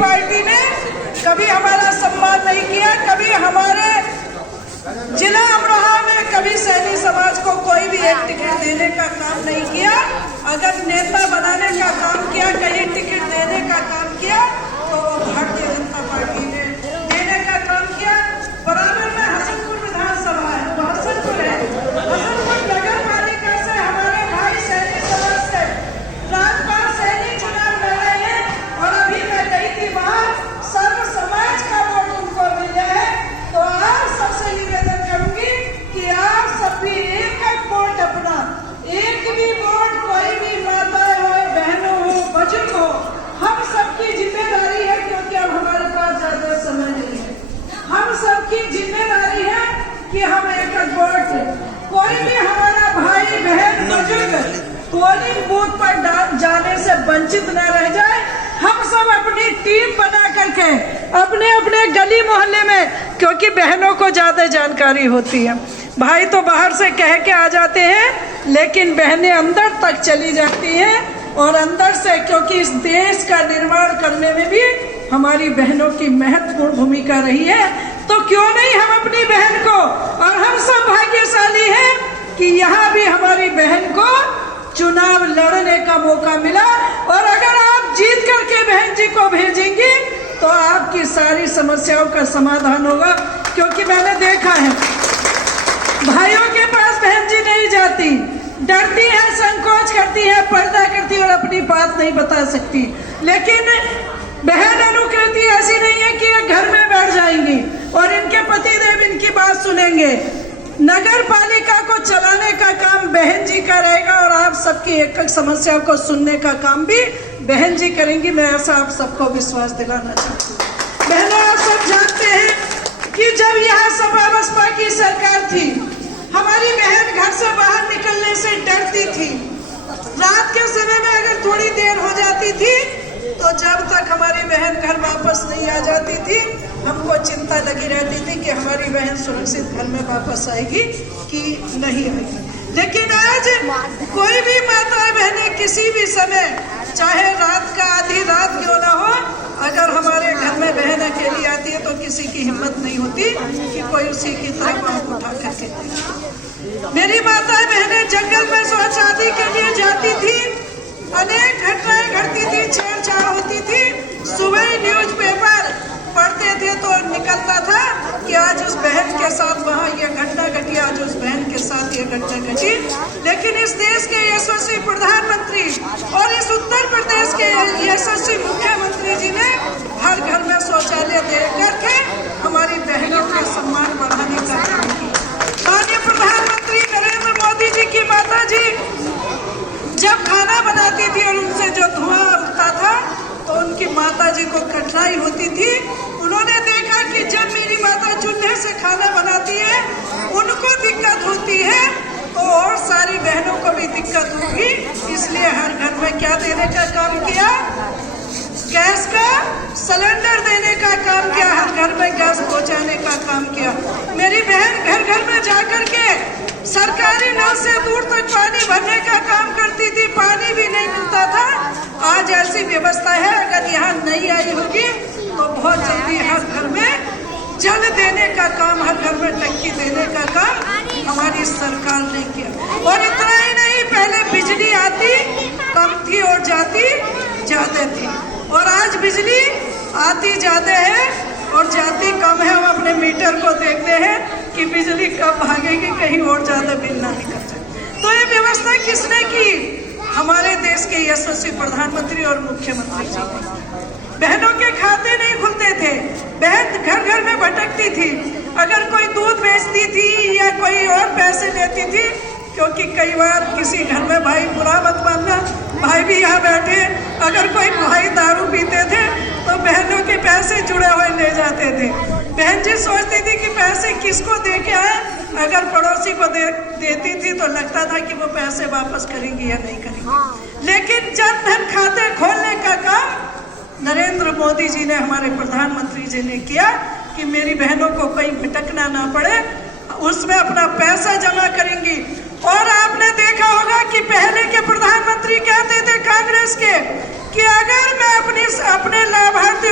Party ने कभी हमारा सम्मान नहीं किया, कभी हमारे जिला अमरोहा में कभी सैनी समाज को कोई भी एक टिकट देने का काम नहीं किया। अगर नेता बनाने का काम किया, कहीं टिकट देने का काम किया तो वो भारतीय जनता पार्टी ने देने का काम किया। बराबर में हसनपुर विधानसभा है, वो हसनपुर है, हसनपुर नगर पालिका से हमारे भाई सैनी समाज से राजपाल सैनी चुनाव लड़े हैं और अभी मैं गई थी वहाँ, सर्व समाज का वोट उनको मिला है। तो आप सबसे निवेदन करूंगी कि आप सब भी एक वोट अपना, एक भी वोट कोई भी माता हो, बहनों हो, बुजुर्ग हो, हम सबकी जिम्मेदारी है, क्योंकि अब हमारे पास ज्यादा समय नहीं है। हम सबकी जिम्मेदारी है कि हम एक वोट, कोई भी हमारा भाई बहन बुजुर्ग पोलिंग बूथ पर जाने से वंचित न रह जाए। हम सब अपनी टीम बना करके अपने अपने गली मोहल्ले में, क्योंकि बहनों को ज्यादा जानकारी होती है, भाई तो बाहर से कह के आ जाते हैं लेकिन बहनें अंदर तक चली जाती हैं और अंदर से, क्योंकि इस देश का निर्माण करने में भी हमारी बहनों की महत्वपूर्ण भूमिका रही है। तो क्यों नहीं हम अपनी बहन को, और हम सब भाग्यशाली हैं कि यहाँ भी हमारी बहन को चुनाव लड़ने का मौका मिला। और अगर आप जीत करके बहन जी को भेजेंगी तो आपकी सारी समस्याओं का समाधान होगा। क्योंकि मैंने देखा है भाइयों के पास बहन जी नहीं जाती, डरती है, संकोच करती है, पर्दा करती है और अपनी बात नहीं बता सकती। लेकिन बहन अनुकृति ऐसी नहीं है कि ये घर में बैठ जाएंगी और इनके पतिदेव इनकी बात सुनेंगे। नगर पालिका को चलाने का काम बहन जी का रहेगा और आप सबकी एक एक समस्याओं को सुनने का काम भी बहन जी करेंगी। मैं ऐसा आप सबको विश्वास दिलाना चाहती हूँ। बहनों, आप सब जानते हैं कि जब यहाँ सपा बसपा की सरकार थी, हमारी बहन घर से बाहर निकलने से डरती थी। रात के समय में अगर थोड़ी देर हो जाती थी तो जब तक हमारी बहन घर वापस नहीं आ जाती थी, हमको चिंता लगी रहती थी कि हमारी बहन सुरक्षित घर में वापस आएगी कि नहीं आएगी। लेकिन आज कोई भी माता बहनें किसी भी समय, चाहे रात का आधी रात क्यों ना हो, अगर हमारे घर में बहन अकेली आती है तो किसी की हिम्मत नहीं होती कि कोई उसी की तरफ आंख उठा करके। मेरी माता बहनें जंगल में शौचालय के लिए जाती थी, अनेक घटनाएं घटती थी, छेड़छाड़ होती थी। सुबह न्यूज़पेपर पढ़ते थे तो निकलता था कि आज उस बहन के साथ वहाँ ये घटना घटी, आज उस बहन के साथ ये घटना घटी। लेकिन इस देश के यशस्वी प्रधानमंत्री और इस उत्तर प्रदेश के यशस्वी मुख्यमंत्री जी ने हर घर में शौचालय दे करके हमारी बहनों के सम्मान बढ़ाने का काम किया। माननीय प्रधानमंत्री नरेंद्र मोदी जी की माता जी जब खाना बनाती थी और उनसे जो धुआं उठता था तो उनकी माता जी को कठिनाई होती थी। उन्होंने देखा कि जब मेरी माता चूल्हे से खाना बनाती है, उनको दिक्कत होती है, तो और सारी बहनों को भी दिक्कत होगी। इसलिए हर घर में क्या देने का काम किया? गैस का सिलेंडर देने का काम किया, हर घर में गैस पहुंचाने का काम किया। मेरी बहन घर घर में जाकर के सरकारी नल से दूर तक पानी भरने का काम करती थी, पानी भी नहीं मिलता था। आज ऐसी व्यवस्था है, अगर यहाँ नहीं आई होगी तो बहुत जल्दी हर घर में जल देने का काम, हर घर में टंकी देने का काम हमारी सरकार ने किया। और इतना ही नहीं, पहले बिजली आती कम थी और जाती ज्यादा थी, और आज बिजली आती ज्यादा है और जाती कम है। हम अपने मीटर को देखते हैं कि बिजली कब भागेगी, कहीं और ज्यादा बिल ना निकल जाए। तो ये व्यवस्था किसने की? हमारे देश के यशस्वी प्रधानमंत्री और मुख्यमंत्री जी। बहनों के खाते नहीं खुलते थे, बहन घर घर में भटकती थी। अगर कोई दूध बेचती थी या कोई और पैसे देती थी, क्योंकि कई बार किसी घर में, भाई बुरा मत मानना, भाई भी यहाँ बैठे, अगर कोई भाई दारू पीते थे तो बहनों के पैसे जुड़े हुए ले जाते थे। बहन जी सोचती थी कि पैसे किसको दे के आए, अगर पड़ोसी को देती थी तो लगता था कि वो पैसे वापस करेंगी या नहीं करेंगी। लेकिन जन धन खाते खोलने का काम नरेंद्र मोदी जी ने, हमारे प्रधानमंत्री जी ने किया कि मेरी बहनों को कहीं भटकना ना पड़े, उसमें अपना पैसा जमा करेंगी। और आपने देखा होगा कि पहले के प्रधानमंत्री कहते थे कांग्रेस के कि अगर मैं अपने लाभार्थी